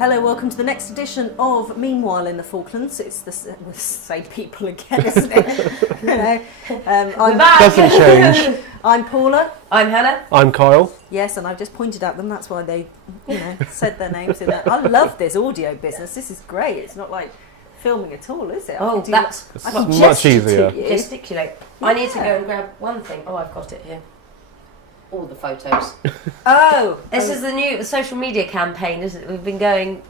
Hello, welcome to the next edition of Meanwhile in the Falklands. It's the same people again, isn't it? You know, I'm back. Doesn't change. I'm Paula. I'm Hannah. I'm Kyle. Yes, and I've just pointed at them. That's why they, said their names in there. I love this audio business. This is great. It's not like filming at all, is it? Oh, that's much easier. Gesticulate. Yeah. I need to go and grab one thing. Oh, I've got it here. All the photos. This is the social media campaign, isn't it? We've been going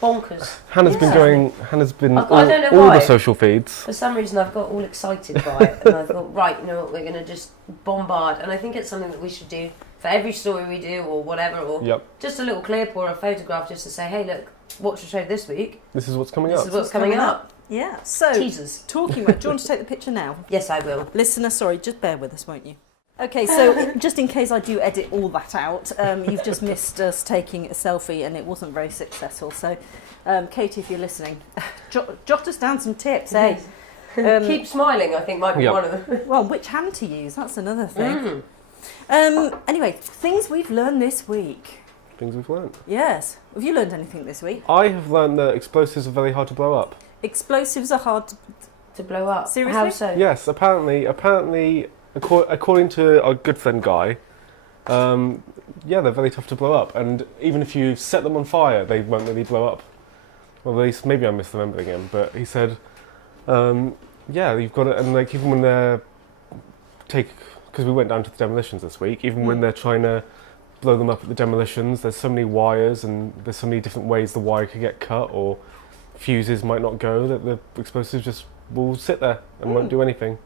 bonkers. Hannah's been I don't know all why. the social feeds. For some reason I've got all excited by it and I thought, right, you know what, we're going to just bombard. And I think it's something that we should do for every story we do or whatever, or just a little clip or a photograph just to say, hey, look, watch the show this week. This is what's coming up. This is what's coming up. Yeah, so teasers. Talking about, do you want to take the picture now? Yes, I will. Listener, sorry, just bear with us, won't you? Okay, so just in case I do edit all that out, you've just missed us taking a selfie and it wasn't very successful. So, Katie, if you're listening, jot us down some tips, eh? Keep smiling, I think, might be one of them. Well, which hand to use, that's another thing. Anyway, things we've learned this week. Things we've learned. Yes. Have you learned anything this week? I have learned that explosives are very hard to blow up. Explosives are hard to blow up? Seriously? How so? Yes, apparently, according to our good friend Guy, they're very tough to blow up. And even if you set them on fire, they won't really blow up. Well, at least, maybe I'm misremembering him, but he said, you've got it, and like even when they're because we went down to the demolitions this week, even when they're trying to blow them up at the demolitions, there's so many wires and there's so many different ways the wire could get cut or fuses might not go that the explosives just will sit there and won't do anything.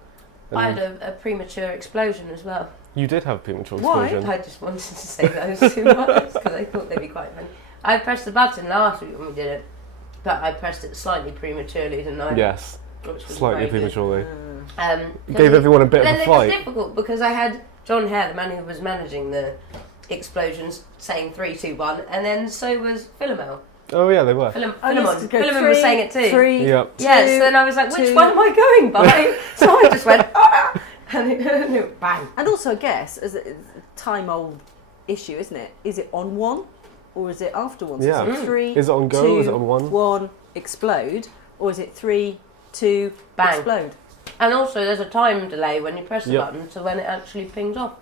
And I had a premature explosion as well. You did have a premature explosion. I just wanted to say those two words because I thought they'd be quite funny. I pressed the button last week when we did it, but I pressed it slightly prematurely, didn't I? Yes, slightly prematurely. Gave everyone a bit of a fight. It was difficult because I had John Hare, the man who was managing the explosions, saying 3, 2, 1, and then so was Philomel. Oh yeah, they were. Philemon was saying it too. 3, yep. Yes, and I was like, which one am I going by? So I just went, and it bang. And also, I guess, as a time-old issue, isn't it? Is it on one, or is it after one? So Yeah. is it 3, Is it on go? 2, Is it on one? 1, explode, or is it 3, 2, bang, explode? And also, there's a time delay when you press the button to when it actually pings off.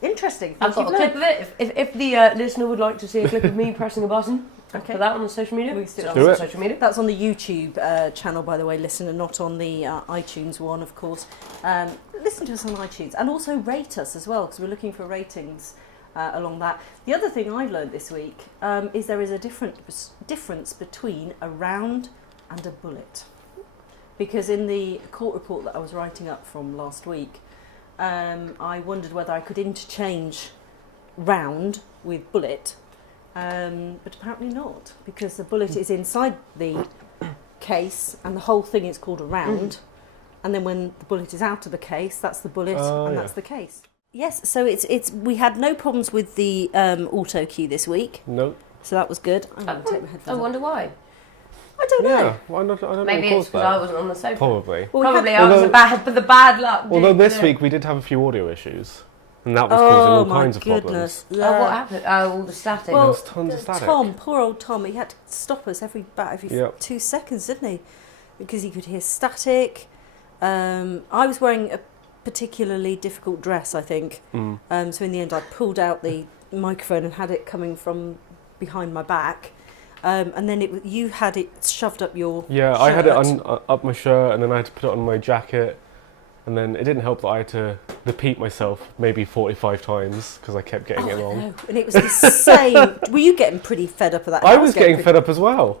Interesting. I've got a clip of it. If the listener would like to see a clip of me pressing a button, put that on the social media. We still do it. Social media. That's on the YouTube channel, by the way, listener, not on the iTunes one, of course. Listen to us on iTunes and also rate us as well, because we're looking for ratings along that. The other thing I've learned this week is there is a difference between a round and a bullet. Because in the court report that I was writing up from last week, I wondered whether I could interchange round with bullet, but apparently not, because the bullet is inside the case and the whole thing is called a round, and then when the bullet is out of the case, that's the bullet that's the case. Yes, so it's we had no problems with the auto key this week. No. So that was good. I'm going to take my headphones I wonder why. I don't know. Yeah, why not? I don't know. Maybe it's because I wasn't on the sofa. Probably. Well, Probably I was the bad luck. Although this week we did have a few audio issues, and that was causing all kinds of problems. Yeah. Oh, what happened? Oh, all the static. Well, there was tons of static. Tom, poor old Tom, he had to stop us every 2 seconds, didn't he? Because he could hear static. I was wearing a particularly difficult dress, I think. So in the end, I pulled out the microphone and had it coming from behind my back. And then you had it shoved up your shirt. I had it up my shirt, and then I had to put it on my jacket, and then it didn't help that I had to repeat myself maybe 45 times because I kept getting it wrong. No. And it was the same. Were you getting pretty fed up of that? I was getting fed up as well.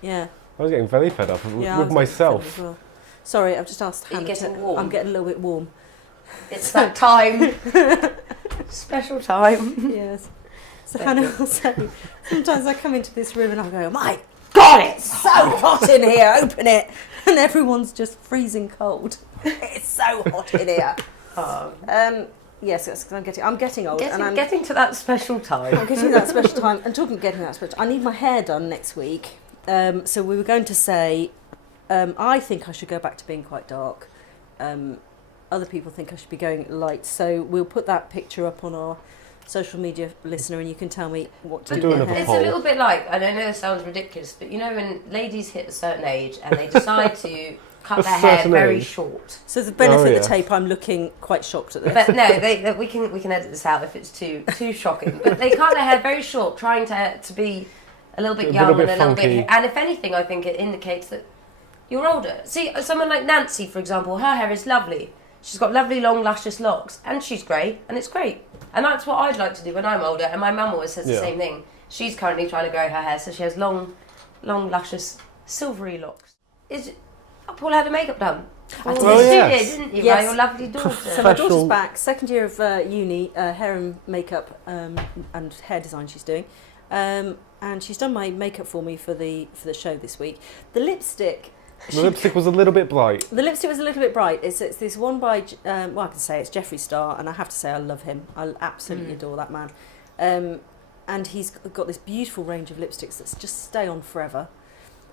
Yeah. I was getting very fed up with myself. Well. Sorry, I've just asked Hannah. Warm? I'm getting a little bit warm. It's that time. Special time. Yes. So Hannah will say, sometimes I come into this room and I go, my God, it's so hot in here, open it. And everyone's just freezing cold. It's so hot in here. Yes, because I'm getting old. I'm getting to that special time. I'm getting to that special time. And talking of getting that special time, I need my hair done next week. So we were going to say, I think I should go back to being quite dark. Other people think I should be going light. So we'll put that picture up on our social media listener and you can tell me what to We're do doing with a their It's hair. a poll. little bit like, I don't know, it sounds ridiculous, but you know when ladies hit a certain age and they decide to cut A their hair certain very age. short. So the benefit Oh, of yeah. the tape, I'm looking quite shocked at this. But no, we can edit this out if it's too shocking. But they cut their hair very short, trying to be a little bit A young little bit and a little funky. bit. And if anything, I think it indicates that you're older. See, someone like Nancy, for example, her hair is lovely. She's got lovely, long, luscious locks, and she's grey, and it's great. And that's what I'd like to do when I'm older. And my mum always says the Yeah. same thing. She's currently trying to grow her hair, so she has long, luscious, silvery locks. Paula had her makeup done. I You did. Oh, did, yes. didn't you? Yes. By your lovely daughter. So my daughter's Professional- back, second year of uni, hair and makeup and hair design she's doing. And she's done my makeup for me for the show this week. The lipstick... The lipstick was a little bit bright. The lipstick was a little bit bright. It's this one by, well, I can say it's Jeffree Star, and I have to say I love him. I absolutely adore that man. And he's got this beautiful range of lipsticks that just stay on forever.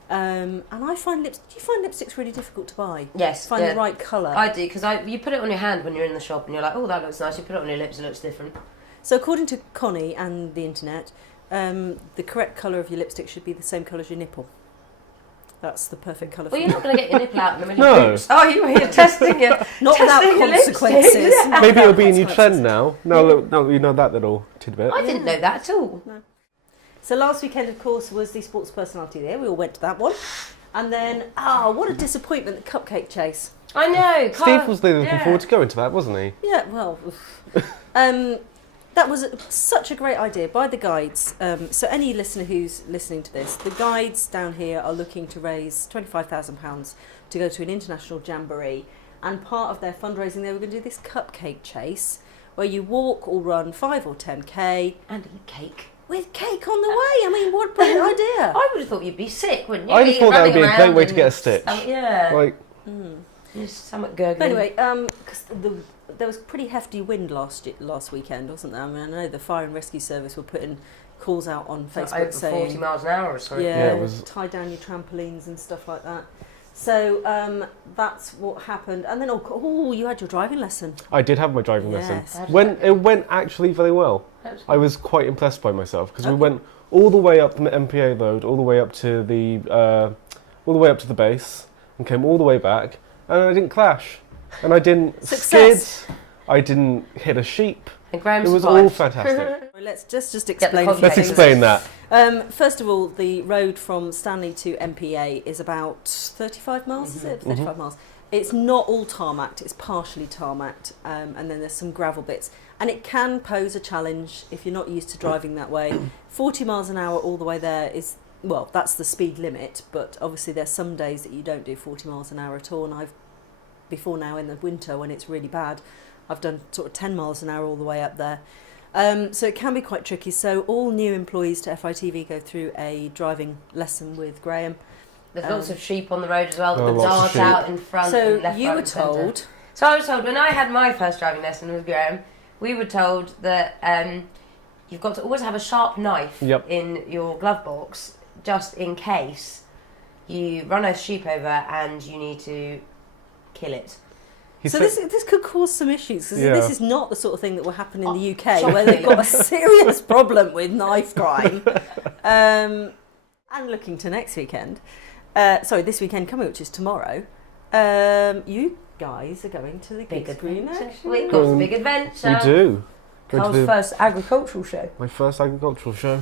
And I find do you find lipsticks really difficult to buy? Yes. Find yeah. the right colour? I do, because you put it on your hand when you're in the shop and you're like, oh, that looks nice. You put it on your lips, it looks different. So according to Connie and the internet, the correct colour of your lipstick should be the same colour as your nipple. That's the perfect colour for Well, you're not going to get your nipple out in the middle No. of boobs. Oh, you're testing it. Not without testing your consequences. lipstick. Yeah. Maybe it'll be a new Consequences. trend now. Now that you know that little tidbit. I didn't know that at all. So last weekend, of course, was the Sports Personality Day. We all went to that one. And then, what a disappointment, the Cupcake Chase. I know. Steve was really looking forward to going to that, wasn't he? Yeah, well, that was such a great idea by the guides. So any listener who's listening to this, the guides down here are looking to raise £25,000 to go to an international jamboree. And part of their fundraising, they were going to do this Cupcake Chase, where you walk or run 5 or 10k. And eat cake. With cake on the way. I mean, what a brilliant idea. I would have thought you'd be sick, wouldn't you? I'd have Be thought that would running be a great around way to and get a stitch. Yeah. Like, Just somewhat gurgling. But anyway, because there was pretty hefty wind last weekend, wasn't there? I mean, I know the fire and rescue service were putting calls out on Like Facebook over saying, 40 miles an hour or something. yeah, it was- tie down your trampolines and stuff like that. So that's what happened. And then, you had your driving lesson. I did have my driving lesson. Yes. It went actually very well. I was quite impressed by myself because we went all the way up the MPA road, all the way up to the base, and came all the way back, and I didn't crash, and I didn't Success. skid, I didn't hit a sheep. And Graham It was survived. all fantastic. Let's just the explain. a few context. Let's things. explain that. First of all, the road from Stanley to MPA is about 35 miles, is it? 35 miles. It's not all tarmacked, it's partially tarmacked, and then there's some gravel bits. And it can pose a challenge if you're not used to driving that way. 40 miles an hour all the way there is, well, that's the speed limit, but obviously there's some days that you don't do 40 miles an hour at all, and before now in the winter when it's really bad, I've done sort of 10 miles an hour all the way up there. So it can be quite tricky. So all new employees to FITV go through a driving lesson with Graham. There's lots of sheep on the road as well. Oh, The lots of guards sheep. out in front. So and left, you right, were and centre. told, So I was told when I had my first driving lesson with Graham, we were told that you've got to always have a sharp knife in your glove box just in case you run a sheep over and you need to kill it. so this could cause some issues, because Yeah. this is not the sort of thing that will happen in the UK, where they've got a serious problem with knife crime. And looking to next weekend, this weekend coming, which is tomorrow, you guys are going to the Big Big Green adventure. Action. We've got some big adventure. We do. Go to Carl's first agricultural show. my first agricultural show.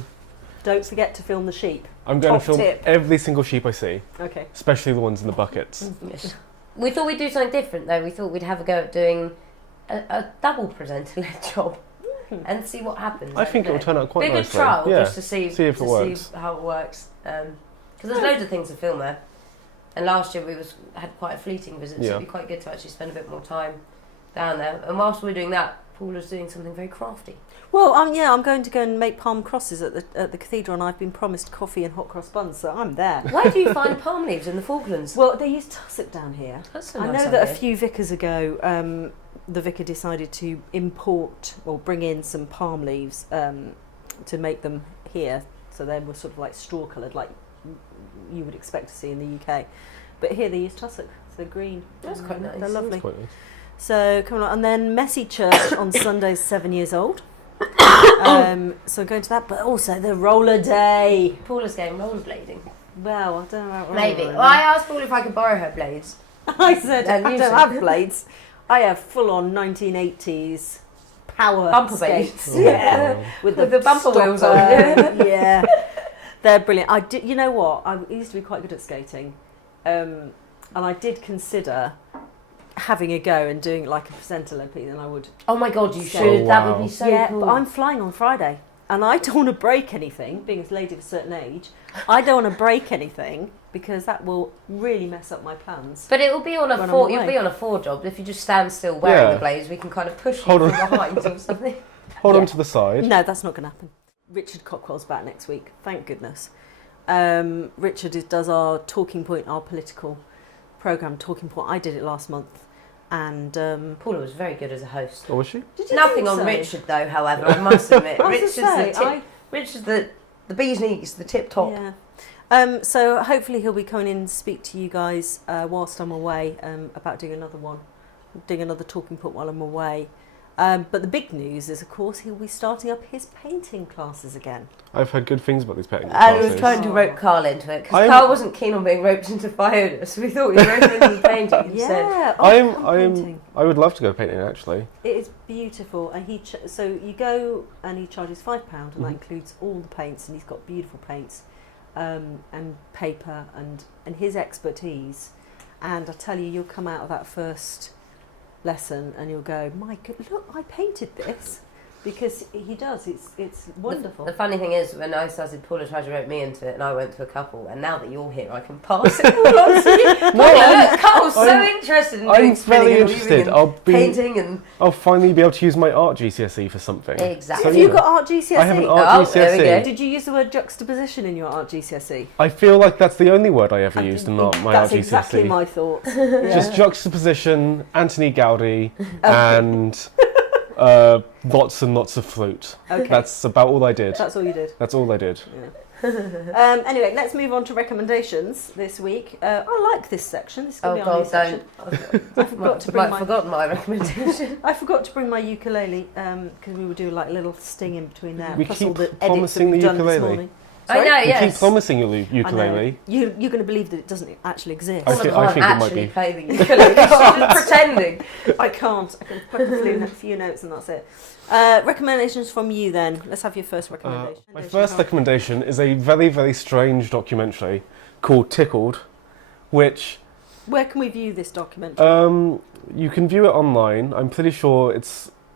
Don't forget to film the sheep. I'm going Top to film tip. every single sheep I see, Okay. especially the ones in the buckets. Yes. We thought we'd do something different though. We thought we'd have a go at doing a double presenter-led job and see what happens. I think it will turn out quite Be a good nicely. trial Yeah. just to see See if it works. See how it works. Because there's loads of things to film there. And last year we had quite a fleeting visit, so Yeah. it'd be quite good to actually spend a bit more time down there. And whilst we're doing that, Paula's doing something very crafty. Well, I'm going to go and make palm crosses at the cathedral, and I've been promised coffee and hot cross buns, so I'm there. Where do you find palm leaves in the Falklands? Well, they use tussock down here. That's a I nice know that a idea. few vicars ago, the vicar decided to import or bring in some palm leaves to make them here, so they were sort of like straw coloured, like you would expect to see in the UK. But here they use tussock, so they're green. That's quite nice. They're lovely. Quite nice. So coming on, and then Messy Church on Sunday's 7 years old. So I'm going to that, but also the roller day. Paula's going rollerblading. Well, I don't know about Maybe. rollerblading. Well, I asked Paula if I could borrow her blades. I said, And I you don't said- have blades. I have full-on 1980s power Bumper skates. blades. Yeah. With the bumper wheels on. Yeah. They're brilliant. I did, you know what? I used to be quite good at skating. And I did consider having a go and doing like a % Olympic, then I would. Oh my god, you So- should. Oh, That wow. would be so yeah, cool. but I'm flying on Friday. And I don't want to break anything, being a lady of a certain age. I don't want to break anything because that will really mess up my plans. But it will be on a When I'm four. away. You'll be on a 4 job. If you just stand still wearing Yeah. the blades, we can kind of push you Hold from on. behind or something. Hold Yeah. on to the side. No, that's not going to happen. Richard Cockrell's back next week, thank goodness. Richard does our Talking Point, our political programme, Talking Point. I did it last month. And Paula was very good as a host. Oh, was she? did you Nothing think on so? Richard though, however, I must admit. I was Richard's gonna the say, tip. Richard's the bee's knees, the tip top. Yeah. So hopefully he'll be coming in and speak to you guys whilst I'm away about doing another one, doing another Talking Point while I'm away. But the big news is, of course, he'll be starting up his painting classes again. I've heard good things about these painting And we classes. were trying to rope Carl into it because I'm- Carl wasn't keen on being roped into Fiona, so we thought we'd rope him into painting instead. Yeah, painting. I would love to go painting actually. It is beautiful, and so you go and he charges £5, and that Mhm. includes all the paints, and he's got beautiful paints and paper and his expertise. And I tell you, you'll come out of that first lesson and you'll go, my God, look, I painted this, because he does. It's wonderful. The funny thing is, when I started, Paula tried to rope me into it, and I went to a couple. And now that you're here, I can pass it all on to you. Look, Carl's so I'm- interested in I'm doing spinning very and interested. weaving and painting and I'll finally be able to use my art GCSE for something. Exactly. Have you got art GCSE? I have an art Oh, there we GCSE. go. Did you use the word juxtaposition in your art GCSE? I feel like that's the only word I ever used in my art That's GCSE. exactly my thoughts. Just juxtaposition, Anthony Gaudi, and lots and lots of flute. Okay. That's about all I did. That's all you did. That's all I did. Yeah. Anyway, let's move on to recommendations this week. I like this section. This is oh going to be our new god, section. don't! I forgot to bring I've forgotten my recommendation. I forgot to bring my ukulele because we were doing like a little sting in between there. We plus keep all the edits that promising we've the done this ukulele. morning. I know, You keep yes. promising your I know. ukulele. You're going to believe that it doesn't actually exist. I Paula think- can't think it might actually be. play the ukulele. She's just pretending. I can't. I can put a few notes and that's it. Recommendations from you then. Let's have your first recommendation. My first recommendation is a very, very strange documentary called Tickled, which Where can we view this documentary? you can view it online. I'm pretty sure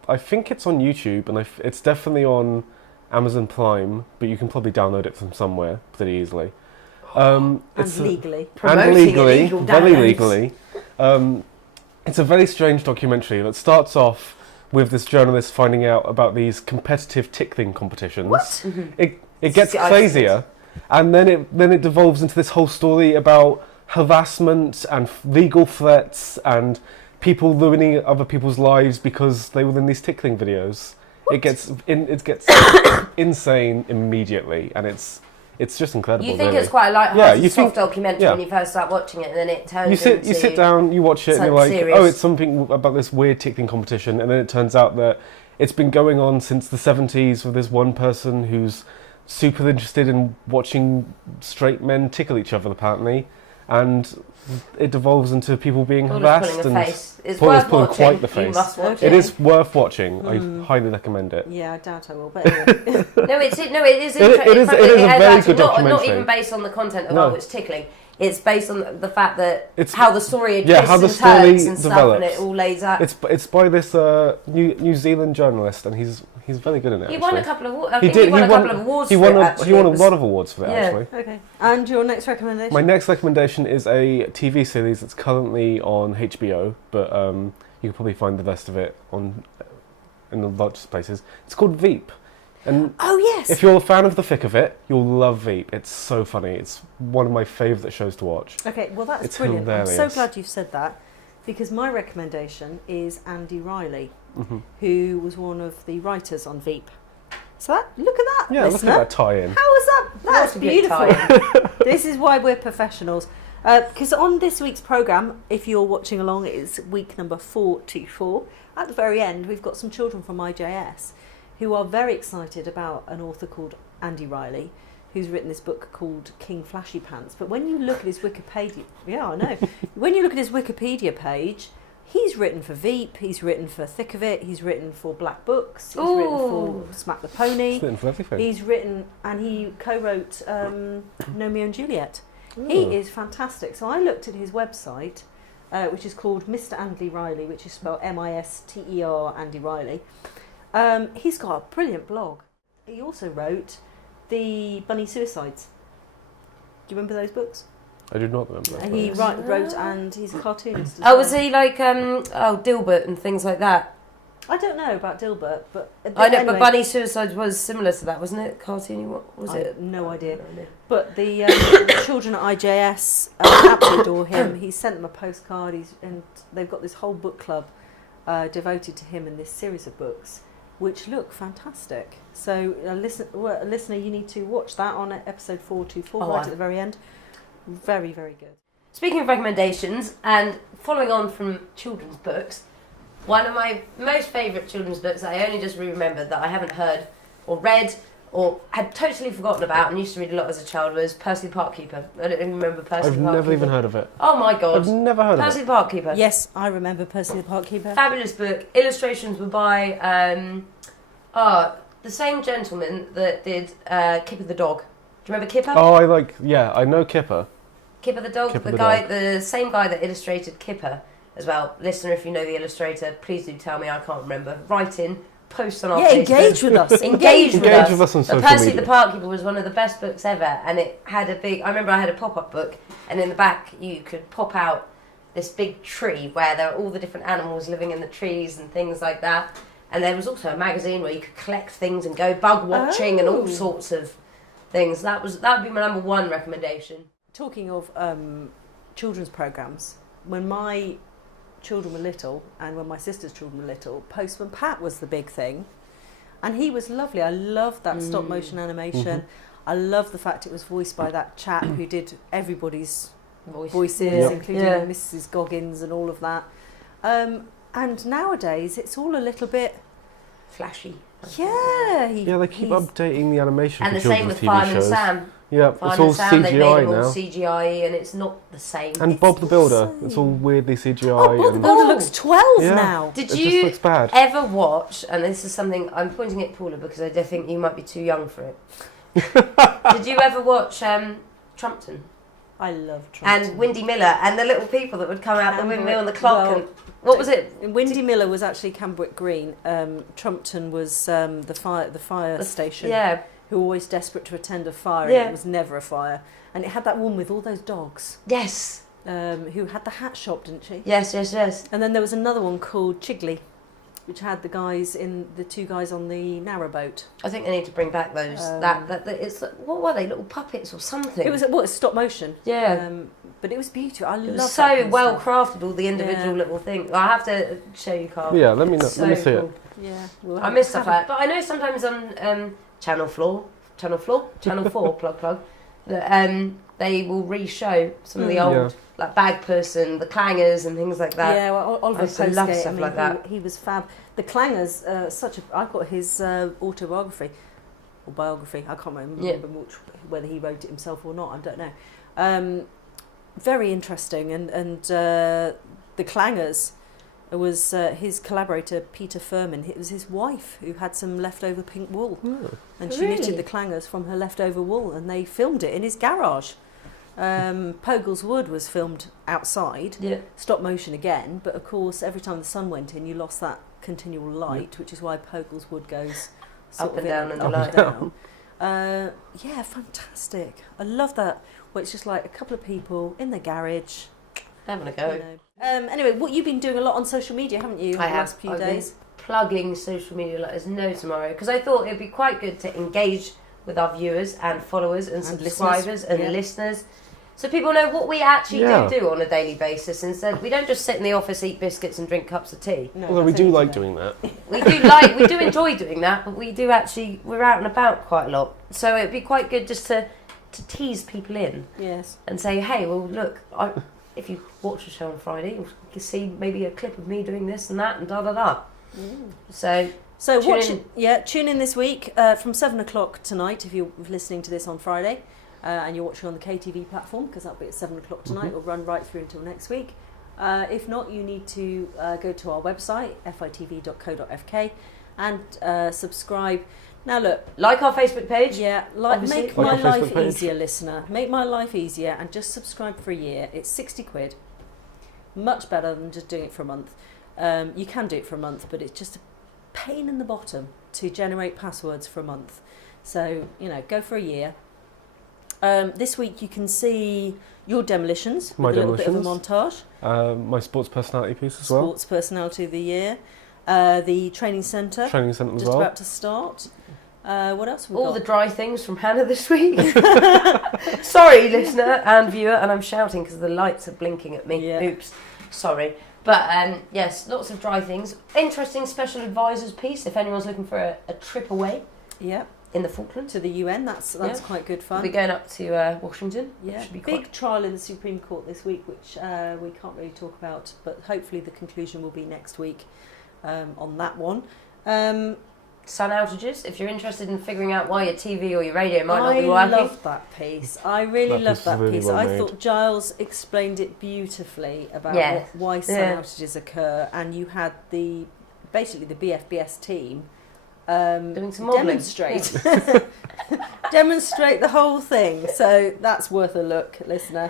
I think it's on YouTube, and it's definitely on Amazon Prime, but you can probably download it from somewhere pretty easily. and It's legally. and Promoting legally, illegal very downloads. legally. It's a very strange documentary that starts off with this journalist finding out about these competitive tickling competitions. What? It gets I- crazier, and then it devolves into this whole story about harassment and legal threats and people ruining other people's lives because they were in these tickling videos. It gets insane immediately, and it's just incredible. You think really. it's quite a light-hearted, Yeah, you soft think- documentary yeah. when you first start watching it, and then it turns You sit down, you watch it, and you're like, something serious. oh, it's something about this weird tickling competition, and then it turns out that it's been going on since the 70s with this one person who's super interested in watching straight men tickle each other, apparently, and it devolves into people being Paula's harassed. pulling a and face. It's Paula's worth pulling watching. quite the face. You must watch Okay. It it. is worth watching. I highly recommend it. Yeah, I doubt I will. But anyway. No, it is It interesting. is a very good not documentary. even based on the content of No. it's tickling. It's based on the fact that It's- how the story yeah, how twists the and story turns and stuff, and develops. it all lays out. It's by this New Zealand journalist, and he's very good in it. He won a actually. couple of awards. I He think did. he won He a won- couple of awards He for won it, a actually. he won a It was- lot of awards for that, Yeah. actually. Okay. And your next recommendation? My next recommendation is a TV series that's currently on HBO, but you can probably find the rest of it in a lot of places. It's called Veep, and Oh yes. if you're a fan of the thick of it, you'll love Veep. It's so funny. It's one of my favourite shows to watch. Okay, well that's It's brilliant. I'm so hilarious. glad you've said that, because my recommendation is Andy Riley, Mhm. who was one of the writers on Veep. So look at that, Yeah, listener. look at that tie-in. How was that? That's That's a good beautiful. tie-in. This is why we're professionals. Because on this week's programme, if you're watching along, it is week number 424. At the very end, we've got some children from IJS who are very excited about an author called Andy Riley, who's written this book called King Flashy Pants. But when you look at his Wikipedia, yeah, I know. When you look at his Wikipedia page, he's written for Veep, he's written for Thick of It, he's written for Black Books, he's written for Smack the Pony. He's written for everything. He's written, and he co-wrote Romeo and Juliet. He is fantastic. So I looked at his website, which is called Mr. Andy Riley, which is spelled Mister Andy Riley. He's got a brilliant blog. He also wrote the Bunny Suicides. Do you remember those books? I do not remember. And he wrote, and he's a cartoonist as Oh, well. was he like Dilbert and things like that? I don't know about Dilbert, but I know, anyway, but Bunny Suicides was similar to that, wasn't it? Cartoony, what was I it? have no idea. No idea. But the children at IJS absolutely adore him. He sent them a postcard, and they've got this whole book club devoted to him and this series of books, which look fantastic. So, a listener, you need to watch that on episode 424, right at the very end. Very, very good. Speaking of recommendations, and following on from children's books, one of my most favourite children's books that I only just remembered that I haven't heard or read or had totally forgotten about and used to read a lot as a child was Percy the Park Keeper. I don't even remember Percy the Park Keeper. I've never even heard of it. Oh my god. I've never heard of Percy it. the Park Keeper. Yes, I remember Percy the Park Keeper. Fabulous book. Illustrations were by the same gentleman that did Kipper the Dog. Do you remember Kipper? Oh, I know Kipper. Kipper the Dog, Kipper the the guy, dog. the same guy that illustrated Kipper as well. Listener, if you know the illustrator, please do tell me. I can't remember. Write in, post on our Facebook. Engage with us. Engage with us. With us on social Percy media. the Park Keeper was one of the best books ever, and it had a big. I remember I had a pop-up book, and in the back you could pop out this big tree where there are all the different animals living in the trees and things like that. And there was also a magazine where you could collect things and go bug watching and all sorts of things. That would be my number one recommendation. Talking of children's programmes, when my children were little and when my sister's children were little, Postman Pat was the big thing, and he was lovely. I loved that stop motion animation. I loved the fact it was voiced by that chap who did everybody's voices, including Mrs. Goggins and all of that. And nowadays it's all a little bit Flashy. Yeah, they keep updating the animation and for the same with children's TV Fireman shows. Sam. Yeah, Fireman it's all Sam, they made CGI them all now. CGI, and it's not the same. And It's Bob the not Builder, the it's all weirdly CGI. Oh, Bob the and Builder looks 12 Yeah. now. Did it you just looks bad. ever watch, and this is something I'm pointing at Paula because I think you might be too young for it. Did you ever watch Trumpton? I love Trump. And Windy Miller and the little people that would come out the windmill and the clock and what was it? Windy Miller was actually Cambric Green. Trumpton was the fire station. Yeah. Who were always desperate to attend a fire, Yeah. and it was never a fire. And it had that woman with all those dogs. Yes. Who had the hat shop, didn't she? Yes. And then there was another one called Chigley, which had the two guys on the narrowboat. I think they need to bring back those. It's what were they? Little puppets or something? It was stop motion. Yeah. But it was beautiful. I It love was that so kind of well stuff. crafted, all the individual little things. I have to show you, Carl. Yeah, let me know. So Let me see cool. it. Yeah, I miss stuff like that. But I know sometimes on Channel 4, plug, that they will re-show some of the old, like Bagpuss and the Clangers and things like that. Yeah, well, Oliver I used to love Postgate, stuff like that. He was fab. The Clangers, I've got his autobiography or biography. I can't remember whether he wrote it himself or not. I don't know. Very interesting, and the Clangers was his collaborator Peter Furman. It was his wife who had some leftover pink wool, and she knitted the Clangers from her leftover wool, and they filmed it in his garage. Pogle's Wood was filmed outside, stop motion again, but of course every time the sun went in you lost that continual light, which is why Pogle's Wood goes Up and down and up light. down. Yeah, fantastic. I love that. Well, it's just like a couple of people in the garage. Having a go. You know. Anyway, what you've been doing a lot on social media, haven't you? I the have. last few I've days. been plugging social media like there's no tomorrow because I thought it'd be quite good to engage with our viewers and followers and subscribers and listeners, so people know what we actually do on a daily basis. Instead, we don't just sit in the office, eat biscuits, and drink cups of tea. No, Although we do like doing that. We do enjoy doing that, but we're out and about quite a lot. So it'd be quite good just to tease people in. Yes. And say, hey, well, look, if you watch the show on Friday, you can see maybe a clip of me doing this and that and da da da. So tune in this week from 7 o'clock tonight if you're listening to this on Friday and you're watching on the KTV platform, because that'll be at 7 o'clock tonight. It'll run right through until next week. If not, you need to go to our website, fitv.co.fk, and subscribe. Now look, like our Facebook page. Yeah, make my life easier, listener. Make my life easier and just subscribe for a year. It's 60 quid. Much better than just doing it for a month. You can do it for a month, but it's just a pain in the bottom to generate passwords for a month. So, go for a year. This week you can see your demolitions, My with a little bit of a montage. My sports personality piece as well. Sports personality of the year. The training centre. Training centre as just well. About to start. What else have we got? All the dry things from Hannah this week. Sorry, listener and viewer, and I'm shouting because the lights are blinking at me. Yeah. Oops, sorry. But yes, lots of dry things. Interesting special advisors piece if anyone's looking for a trip away. Yeah. In the Falklands. To the UN, that's quite good fun. We'll be going up to Washington. Yeah, should be big trial in the Supreme Court this week, which we can't really talk about, but hopefully the conclusion will be next week on that one. Sun outages, if you're interested in figuring out why your TV or your radio might not be working. I love that piece. I really love that piece. Well I made. thought Giles explained it beautifully about why sun outages occur, and you had basically the BFBS team doing some modelling. Demonstrate the whole thing. So that's worth a look, listener.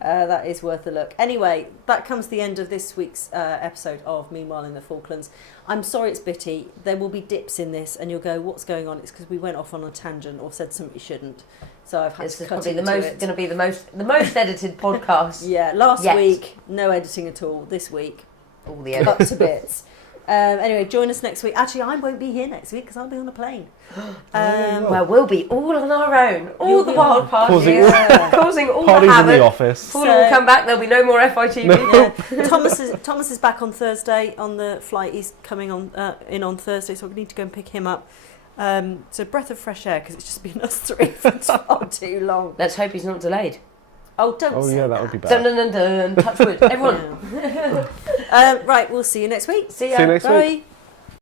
That is worth a look. Anyway, that comes to the end of this week's episode of Meanwhile in the Falklands. I'm sorry it's bitty. There will be dips in this, and you'll go, "What's going on?" It's because we went off on a tangent or said something we shouldn't. So I've had to cut it. It's going to be the most edited podcast. Yeah, last week no editing at all. This week, all the cut to bits. Anyway, join us next week. Actually, I won't be here next week because I'll be on a plane. Well, we'll be all on our own. All the wild parties. Causing all parties the havoc. in the office. Paula will come back. There'll be no more FITV. No. Yeah. Thomas is back on Thursday on the flight. He's coming in on Thursday, so we need to go and pick him up. So breath of fresh air, because it's just been us three for far too long. Let's hope he's not delayed. Oh, don't say that would be bad. Dun, dun, dun, dun. Touch wood. Everyone. Right, we'll see you next week. See ya. See you next Bye. week.